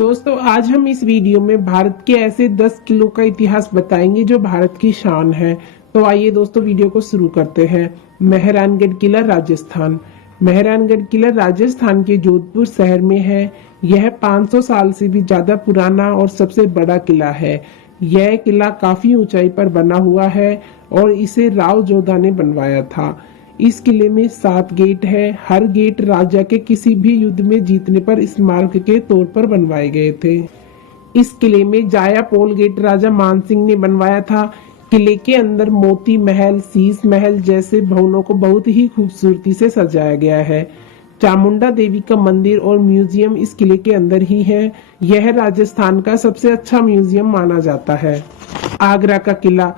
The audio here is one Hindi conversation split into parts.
दोस्तों आज हम इस वीडियो में भारत के ऐसे 10 किलों का इतिहास बताएंगे जो भारत की शान है। तो आइए दोस्तों वीडियो को शुरू करते हैं। मेहरानगढ़ किला राजस्थान। मेहरानगढ़ किला राजस्थान के जोधपुर शहर में है। यह 500 साल से भी ज्यादा पुराना और सबसे बड़ा किला है। यह किला काफी ऊंचाई पर बना हुआ है और इसे राव जोधा ने बनवाया था। इस किले में 7 गेट है। हर गेट राजा के किसी भी युद्ध में जीतने पर स्मारक के तौर पर बनवाए गए थे। इस किले में जाया पोल गेट राजा मानसिंह ने बनवाया था। किले के अंदर मोती महल, शीश महल जैसे भवनों को बहुत ही खूबसूरती से सजाया गया है। चामुंडा देवी का मंदिर और म्यूजियम इस किले के अंदर ही है। यह राजस्थान का सबसे अच्छा म्यूजियम माना जाता है। आगरा का किला।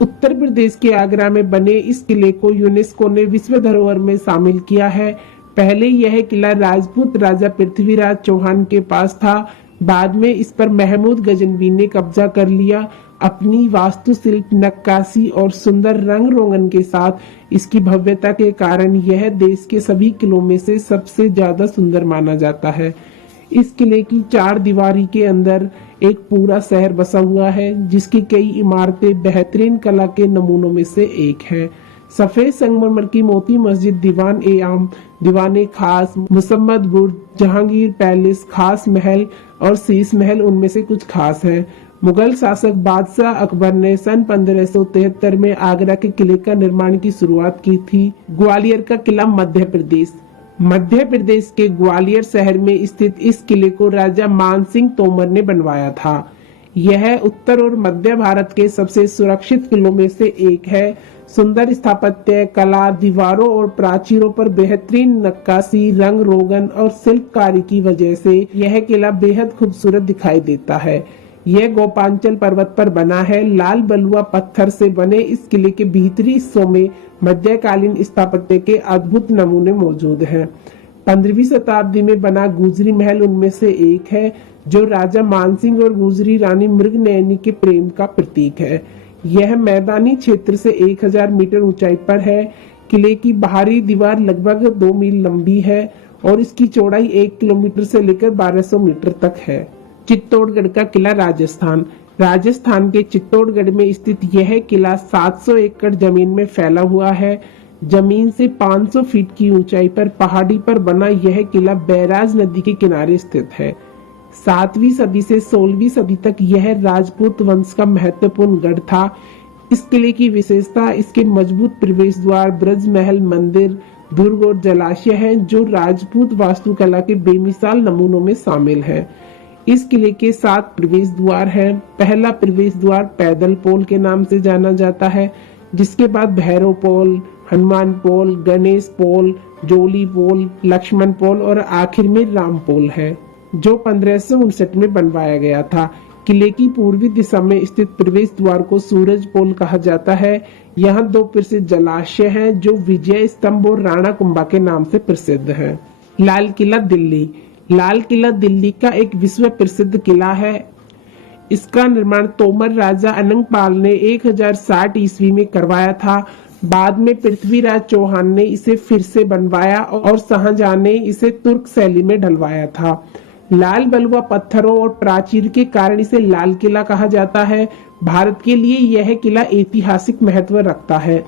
उत्तर प्रदेश के आगरा में बने इस किले को यूनेस्को ने विश्व धरोहर में शामिल किया है। पहले यह किला राजपूत राजा पृथ्वीराज चौहान के पास था। बाद में इस पर महमूद गजनवी ने कब्जा कर लिया। अपनी वास्तुशिल्प, नक्काशी और सुंदर रंग रोगन के साथ इसकी भव्यता के कारण यह देश के सभी किलों में से सबसे ज्यादा सुंदर माना जाता है। इस किले की 4 दीवारी के अंदर एक पूरा शहर बसा हुआ है, जिसकी कई इमारतें बेहतरीन कला के नमूनों में से एक है। सफेद संगमरमर की मोती मस्जिद, दीवान ए आम, दीवाने खास, मुसम्मद बुर्ज, जहांगीर पैलेस, खास महल और शीश महल उनमें से कुछ खास है। मुगल शासक बादशाह अकबर ने सन 1573 में आगरा के किले का निर्माण की शुरुआत की थी। ग्वालियर का किला मध्य प्रदेश। मध्य प्रदेश के ग्वालियर शहर में स्थित इस किले को राजा मानसिंह तोमर ने बनवाया था। यह उत्तर और मध्य भारत के सबसे सुरक्षित किलों में से एक है। सुंदर स्थापत्य कला, दीवारों और प्राचीरों पर बेहतरीन नक्काशी, रंग रोगन और शिल्पकारी की वजह से यह किला बेहद खूबसूरत दिखाई देता है। यह गोपांचल पर्वत पर बना है। लाल बलुआ पत्थर से बने इस किले के भीतरी हिस्सों में मध्यकालीन स्थापत्य के अद्भुत नमूने मौजूद हैं। 15वीं शताब्दी में बना गुजरी महल उनमें से एक है, जो राजा मानसिंह और गुजरी रानी मृगनयनी के प्रेम का प्रतीक है। यह मैदानी क्षेत्र से 1000 मीटर ऊंचाई पर है। किले की बाहरी दीवार लगभग 2 मील लंबी है और इसकी चौड़ाई 1 किलोमीटर से लेकर 1200 मीटर तक है। चित्तौड़गढ़ का किला राजस्थान। राजस्थान के चित्तौड़गढ़ में स्थित यह किला 700 एकड़ जमीन में फैला हुआ है। जमीन से 500 फीट की ऊंचाई पर पहाड़ी पर बना यह किला बैराज नदी के किनारे स्थित है। 7वीं सदी से 16वीं सदी तक यह राजपूत वंश का महत्वपूर्ण गढ़ था। इस किले की विशेषता इसके मजबूत प्रवेश द्वार, ब्रज महल, मंदिर, दुर्ग और जलाशय हैं, जो राजपूत वास्तुकला के बेमिसाल नमूनों में शामिल है। इस किले के 7 प्रवेश द्वार हैं। पहला प्रवेश द्वार पैदल पोल के नाम से जाना जाता है, जिसके बाद भैरव पोल, हनुमान पोल, गणेश पोल, जोली पोल, लक्ष्मण पोल और आखिर में राम पोल है, जो 1559 में बनवाया गया था। किले की पूर्वी दिशा में स्थित प्रवेश द्वार को सूरज पोल कहा जाता है। यहाँ 2 प्रसिद्ध जलाशय हैं, जो विजय स्तंभ और राणा कुंभा के नाम से प्रसिद्ध है। लाल किला दिल्ली। लाल किला दिल्ली का एक विश्व प्रसिद्ध किला है। इसका निर्माण तोमर राजा अनंगपाल ने 1060 ईस्वी में करवाया था। बाद में पृथ्वीराज चौहान ने इसे फिर से बनवाया और शाहजहां ने इसे तुर्क शैली में ढलवाया था। लाल बलुआ पत्थरों और प्राचीर के कारण इसे लाल किला कहा जाता है। भारत के लिए यह किला ऐतिहासिक महत्व रखता है।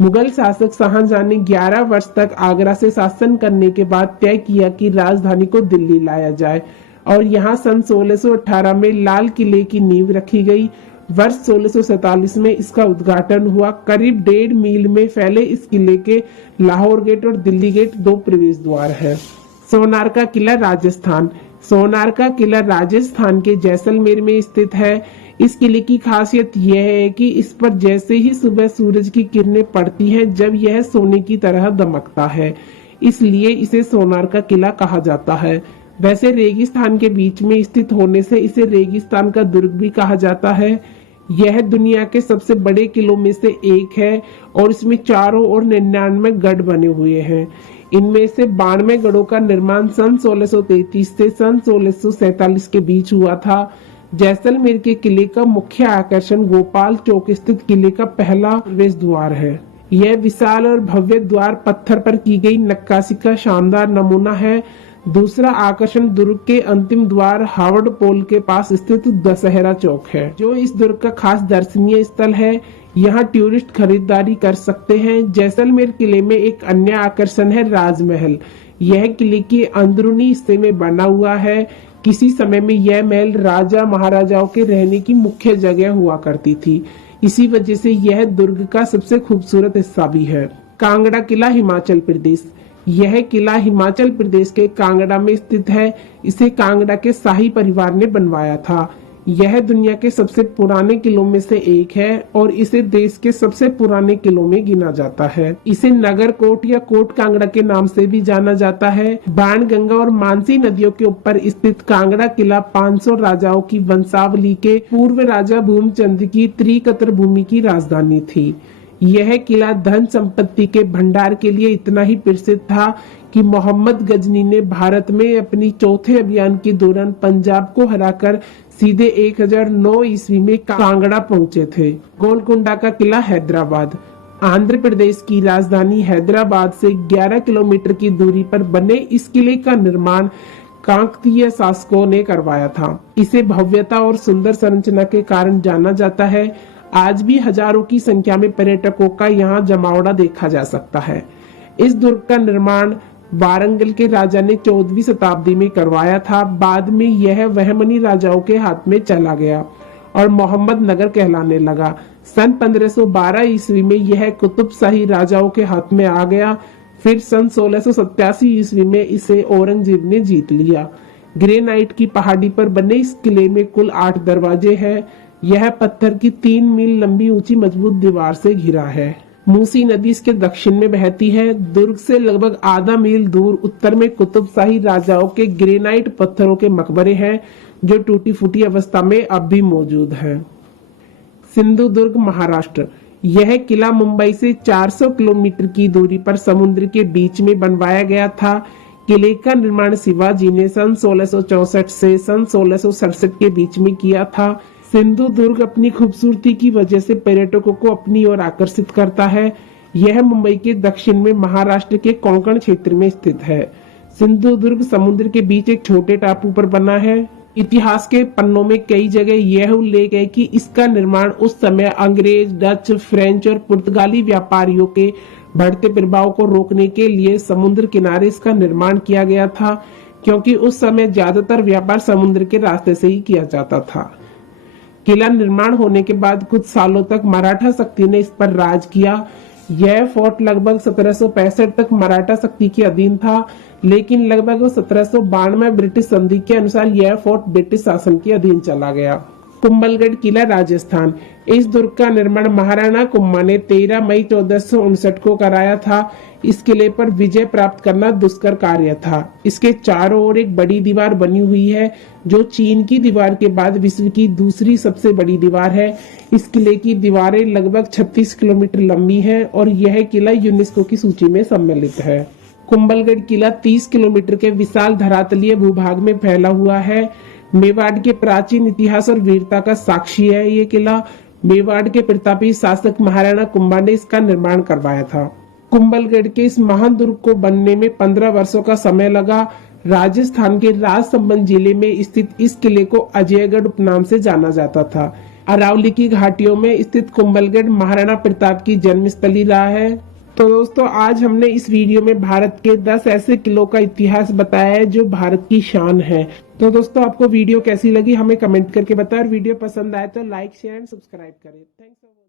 मुगल शासक शाहजहां ने 11 वर्ष तक आगरा से शासन करने के बाद तय किया कि राजधानी को दिल्ली लाया जाए और यहाँ सन 1618 में लाल किले की नींव रखी गई। वर्ष 1647 में इसका उद्घाटन हुआ। करीब 1.5 मील में फैले इस किले के लाहौर गेट और दिल्ली गेट 2 प्रवेश द्वार है। सोनार का किला राजस्थान। सोनार का किला राजस्थान के जैसलमेर में स्थित है। इस किले की खासियत यह है कि इस पर जैसे ही सुबह सूरज की किरणें पड़ती हैं, जब यह सोने की तरह दमकता है, इसलिए इसे सोनार का किला कहा जाता है। वैसे रेगिस्तान के बीच में स्थित होने से इसे रेगिस्तान का दुर्ग भी कहा जाता है। यह दुनिया के सबसे बड़े किलों में से एक है और इसमें चारों ओर 99 गढ़ बने हुए हैं। इनमें से 92 गढ़ों का निर्माण सन 1633 से सन 1647 के बीच हुआ था। जैसलमेर के किले का मुख्य आकर्षण गोपाल चौक स्थित किले का पहला प्रवेश द्वार है। यह विशाल और भव्य द्वार पत्थर पर की गई नक्काशी का शानदार नमूना है। दूसरा आकर्षण दुर्ग के अंतिम द्वार हार्वर्ड पोल के पास स्थित दशहरा चौक है, जो इस दुर्ग का खास दर्शनीय स्थल है। यहाँ टूरिस्ट खरीदारी कर सकते हैं। जैसलमेर किले में एक अन्य आकर्षण है राजमहल। यह किले के अंदरूनी हिस्से में बना हुआ है। किसी समय में यह महल राजा महाराजाओं के रहने की मुख्य जगह हुआ करती थी। इसी वजह से यह दुर्ग का सबसे खूबसूरत हिस्सा भी है। कांगड़ा किला हिमाचल प्रदेश। यह किला हिमाचल प्रदेश के कांगड़ा में स्थित है। इसे कांगड़ा के शाही परिवार ने बनवाया था। यह दुनिया के सबसे पुराने किलों में से एक है और इसे देश के सबसे पुराने किलों में गिना जाता है। इसे नगर कोट या कोट कांगड़ा के नाम से भी जाना जाता है। बाणगंगा और मानसी नदियों के ऊपर स्थित कांगड़ा किला 500 राजाओं की वंशावली के पूर्व राजा भूमचंद की त्रिकत्र भूमि की राजधानी थी। यह किला धन संपत्ति के भंडार के लिए इतना ही प्रसिद्ध था कि मोहम्मद गजनी ने भारत में अपनी चौथे अभियान के दौरान पंजाब को हराकर सीधे 1009 ईस्वी में कांगड़ा पहुंचे थे। गोलकुंडा का किला हैदराबाद। आंध्र प्रदेश की राजधानी हैदराबाद से 11 किलोमीटर की दूरी पर बने इस किले का निर्माण काकतीय शासकों ने करवाया था। इसे भव्यता और सुंदर संरचना के कारण जाना जाता है। आज भी हजारों की संख्या में पर्यटकों का यहाँ जमावड़ा देखा जा सकता है। इस दुर्ग का निर्माण वारंगल के राजा ने 14वीं शताब्दी में करवाया था। बाद में यह वहमनी राजाओं के हाथ में चला गया और मोहम्मद नगर कहलाने लगा। सन 1512 ईस्वी में यह कुतुबशाही राजाओं के हाथ में आ गया। फिर सन 1687 ईस्वी में इसे औरंगजेब ने जीत लिया। ग्रेनाइट की पहाड़ी पर बने इस किले में कुल 8 दरवाजे हैं। यह पत्थर की 3 मील लंबी ऊंची मजबूत दीवार से घिरा है। मूसी नदी इसके दक्षिण में बहती है। दुर्ग से लगभग आधा मील दूर उत्तर में कुतुबशाही राजाओं के ग्रेनाइट पत्थरों के मकबरे हैं, जो टूटी फूटी अवस्था में अब भी मौजूद है। सिंधुदुर्ग महाराष्ट्र। यह किला मुंबई से 400 किलोमीटर की दूरी पर समुद्र के बीच में बनवाया गया था। किले का निर्माण शिवाजी ने सन 1664 से सन 1667 के बीच में किया था। सिंधुदुर्ग अपनी खूबसूरती की वजह से पर्यटकों को अपनी ओर आकर्षित करता है। यह मुंबई के दक्षिण में महाराष्ट्र के कोंकण क्षेत्र में स्थित है। सिंधुदुर्ग समुद्र के बीच एक छोटे टापू पर बना है। इतिहास के पन्नों में कई जगह यह उल्लेख है कि इसका निर्माण उस समय अंग्रेज, डच, फ्रेंच और पुर्तगाली व्यापारियों के बढ़ते प्रभाव को रोकने के लिए समुद्र किनारे इसका निर्माण किया गया था, क्योंकि उस समय ज्यादातर व्यापार समुद्र के रास्ते से ही किया जाता था। किला निर्माण होने के बाद कुछ सालों तक मराठा शक्ति ने इस पर राज किया। यह फोर्ट लगभग 1765 तक मराठा शक्ति के अधीन था, लेकिन लगभग 1792 ब्रिटिश संधि के अनुसार यह फोर्ट ब्रिटिश शासन के अधीन चला गया। कुंभलगढ़ किला राजस्थान। इस दुर्ग का निर्माण महाराणा कुंभा ने 13 मई 1459 को कराया था। इस किले पर विजय प्राप्त करना दुष्कर कार्य था। इसके चारों ओर एक बड़ी दीवार बनी हुई है, जो चीन की दीवार के बाद विश्व की दूसरी सबसे बड़ी दीवार है। इस किले की दीवारें लगभग 36 किलोमीटर लंबी हैं और यह किला यूनेस्को की सूची में सम्मिलित है। कुंभलगढ़ किला 30 किलोमीटर के विशाल धरातलीय भूभाग में फैला हुआ है। मेवाड़ के प्राचीन इतिहास और वीरता का साक्षी है ये किला। मेवाड़ के प्रतापी शासक महाराणा कुंभा ने इसका निर्माण करवाया था। कुंभलगढ़ के इस महान दुर्ग को बनने में 15 वर्षों का समय लगा। राजस्थान के राजसमंद जिले में स्थित इस किले को अजयगढ़ उपनाम से जाना जाता था। अरावली की घाटियों में स्थित कुंभलगढ़ महाराणा प्रताप की जन्मस्थली रहा है। तो दोस्तों, आज हमने इस वीडियो में भारत के 10 ऐसे किलों का इतिहास बताया है जो भारत की शान है। तो दोस्तों, आपको वीडियो कैसी लगी हमें कमेंट करके बताएं और वीडियो पसंद आए तो लाइक, शेयर एंड सब्सक्राइब करें। थैंक्स।